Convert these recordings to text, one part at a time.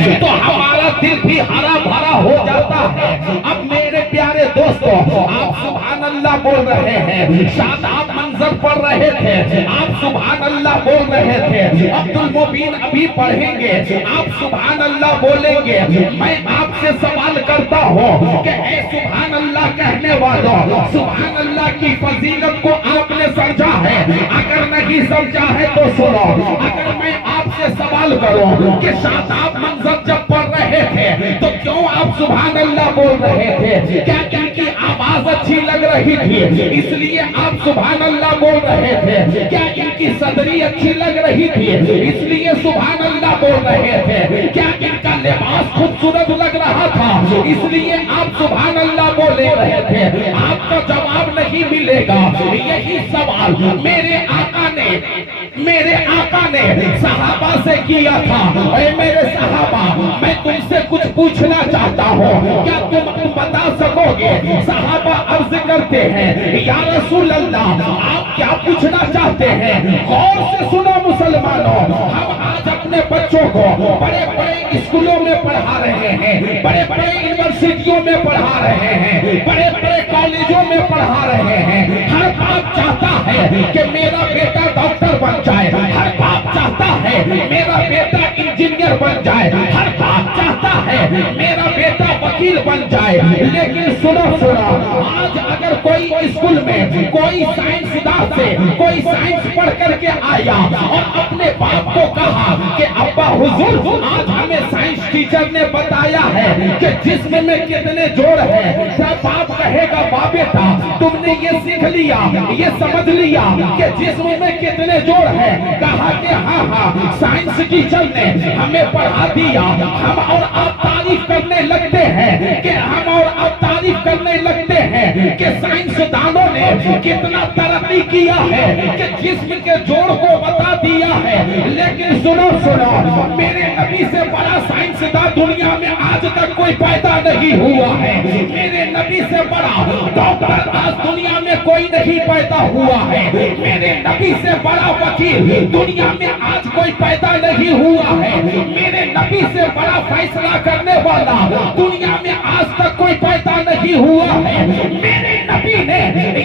ہیں تو ہمارا دل بھی ہرا بھرا ہو جاتا ہے۔ اب میرے پیارے دوستو، آپ سبحان اللہ بول رہے ہیں، شاداب منظر پڑھ رہے تھے، آپ سبحان اللہ بول رہے تھے، عبد المبین ابھی پڑھیں گے، آپ سبحان اللہ بولیں گے۔ میں آپ سے سوال کرتا ہوں کہ اے سبحان اللہ کہنے والوں، سبحان اللہ کی فضیلت کو آپ نے سمجھا ہے؟ اگر نہیں سمجھا ہے تو سنو، اگر میں آپ سے سوال کروں کہ شاداب منظر جب پڑھ رہے تھے تو کیوں آپ سبحان اللہ بول رہے تھے؟ کیا ان کی آواز اچھی لگ رہی تھی اس لیے آپ سبحان اللہ بول رہے تھے؟ کیا ان کی صدری اچھی لگ رہی تھی اس لیے سبحان اللہ بول رہے تھے؟ کیا ان کا لباس خوبصورت لگ رہا تھا اس لیے آپ سبحان اللہ بولے رہے تھے؟ آپ کا جواب نہیں ملے گا۔ یہی سوال میرے آقا نے صحابہ سے کیا تھا۔ اے میرے صحابہ، میں تم سے کچھ پوچھنا چاہتا ہوں، کیا تم بتا سکو گے؟ صحابہ عرض کرتے ہیں، یا رسول اللہ آپ کیا پوچھنا چاہتے ہیں؟ غور سے سنو مسلمانوں، ہم آج اپنے بچوں کو بڑے بڑے اسکولوں میں پڑھا رہے ہیں، بڑے بڑے یونیورسٹیوں میں پڑھا رہے ہیں، بڑے بڑے کالجوں میں پڑھا رہے ہیں۔ ہر باپ چاہتا ہے کہ میرا بیٹا ڈاکٹر بن جائے، ہر باپ چاہتا ہے میرا بیٹا انجینئر بن جائے، ہر باپ چاہتا ہے میرا بیٹا وکیل بن جائے۔ لیکن سنو، آج اگر کوئی اسکول میں کوئی سائنسدان سے کوئی سائنس پڑھ کر کے آیا اور اپنے باپ کو کہا کہ ابا حضور آج ہمیں سائنس ٹیچر نے بتایا ہے کہ جسم میں کتنے جوڑ ہیں، کیا باپ کہے گا واہ بیٹا تم نے یہ سیکھ لیا، یہ سمجھ لیا کہ جسم میں کتنے جوڑ ہیں؟ کہا کہ ہاں سائنس ٹیچر نے ہمیں پڑھا دیا۔ ہم اور آپ تعریف کرنے لگتے ہیں کہ سائنسدانوں نے کتنا ترقی کیا ہے کہ جسم کے جوڑ کو بتا دیا ہے۔ لیکن سنو، میرے نبی سے بڑا سائنسدان دنیا میں آج تک کوئی پیدا نہیں ہوا ہے۔ میرے نبی سے بڑا ڈاکٹر آج دنیا میں کوئی نہیں پیدا ہوا ہے۔ میرے نبی سے بڑا وکیل دنیا میں آج کوئی پیدا نہیں ہوا ہے۔ میرے نبی سے بڑا فیصلہ کرنے والا دنیا میں آج تک کوئی پیدا نہیں ہوا ہے۔ میرے نبی نے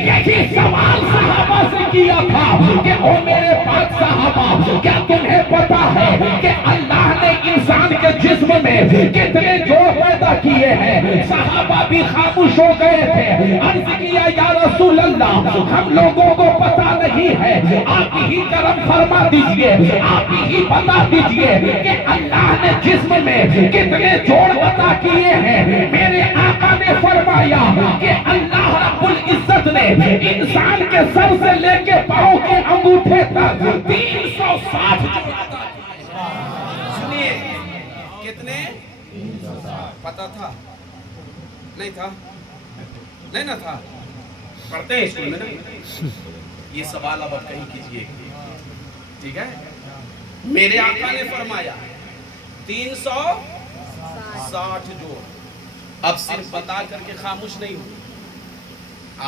یہی سوال صحابہ سے کیا تھا کہ او میرے پاک صحابہ، کیا تمہیں پتا ہے کہ اللہ نے انسان کے جسم میں کتنے جوڑ پیدا کیے ہیں؟ صحابہ بھی خاموش ہو گئے تھے۔ عرض کیا یا رسول اللہ ہم لوگوں کو پتا نہیں ہے، آپ ہی کرم فرما دیجئے، آپ ہی بتا دیجئے کہ اللہ نے جسم میں کتنے جوڑ عطا کیے ہیں۔ میرے آقا نے فرمایا کہ اللہ رب العزت نے انسان کے سر سے لے کے پاؤں کے انگوٹھے تک 360 جوڑ عطا کیے۔ سنیے کتنے؟ پتا تھا؟ نہیں تھا؟ نہیں نہ تھا؟ پڑھتے ہیں اسکول میں نا؟ یہ سوال اب کہیں کیجئے، ٹھیک ہے؟ میرے آقا نے فرمایا 360 جوڑ۔ اب صرف بتا کر کے خاموش نہیں ہوئی،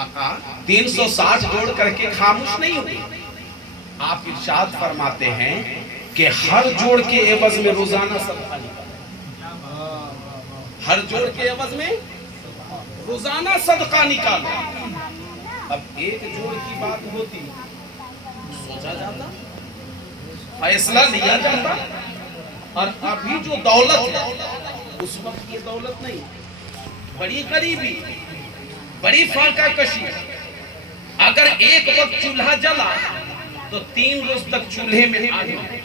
آقا 360 جوڑ کر کے خاموش نہیں ہوئی، آپ ارشاد فرماتے ہیں کہ ہر جوڑ کے عوض میں روزانہ صدقہ نکالو، ہر جوڑ کے عوض میں روزانہ صدقہ نکالو۔ اب ایک جوڑ کی بات ہوتی سوچا جاتا، فیصلہ لیا جاتا، اور ابھی جو دولت ہے اس وقت یہ دولت نہیں، بڑی قریبی، بڑی فاقہ کشی۔ اگر ایک وقت چولہا جلا تو 3 روز تک چولہے میں آگ لگے،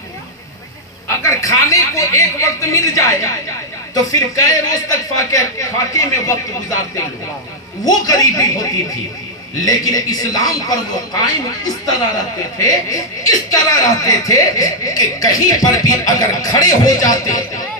اگر کھانے کو ایک وقت مل جائے تو پھر کئی روز تک فاقے میں وقت گزارتے ہیں، وہ قریبی ہوتی تھی۔ لیکن اسلام پر وہ قائم اس طرح رہتے تھے کہ کہیں پر بھی اگر کھڑے ہو جاتے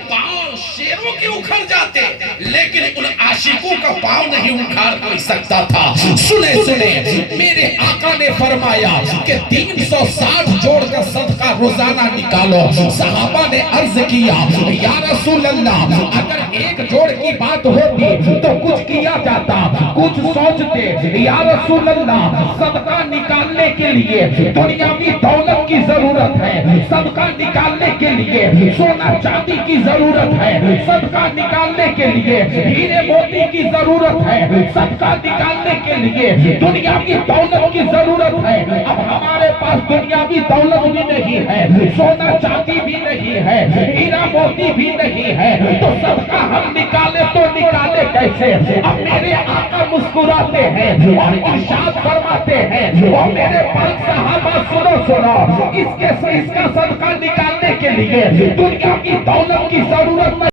پاؤں شیروں کے اکھڑ جاتے، لیکن ان عاشقوں کا پاؤں نہیں اکھاڑ کوئی سکتا تھا۔ سنے سنے میرے آقا نے فرمایا کہ 360 جوڑ کا صدقہ روزانہ نکالو۔ صحابہ نے عرض کیا یا رسول اللہ اگر ایک جوڑ کی بات ہوتی تو کچھ کیا جاتا، کچھ سوچتے یا رسول اللہ صدقہ نکالنے کے لیے دنیاوی دولت کی ضرورت ہے، صدقہ نکالنے کے لیے سونا چاندی کی ضرورت ہے، صدقہ نکالنے کے لیے ہیرے موتی کی ضرورت ہے، صدقہ نکالنے کے لیے دنیاوی دولت کی ضرورت ہے۔ اب ہمارے پاس دنیاوی دولت بھی نہیں ہے، سونا چاندی بھی نہیں ہے، ہیرا موتی بھی نہیں ہے، تو صدقہ ہم نکالے تو نکالے کیسے؟ اب میرے آقا مسکراتے ہیں اور ارشاد فرماتے ہیں اور میرے پاک صحابہ سنو اس کا صدقہ نکالنے کے لیے دنیا کی دولت کی ضرورت نہیں۔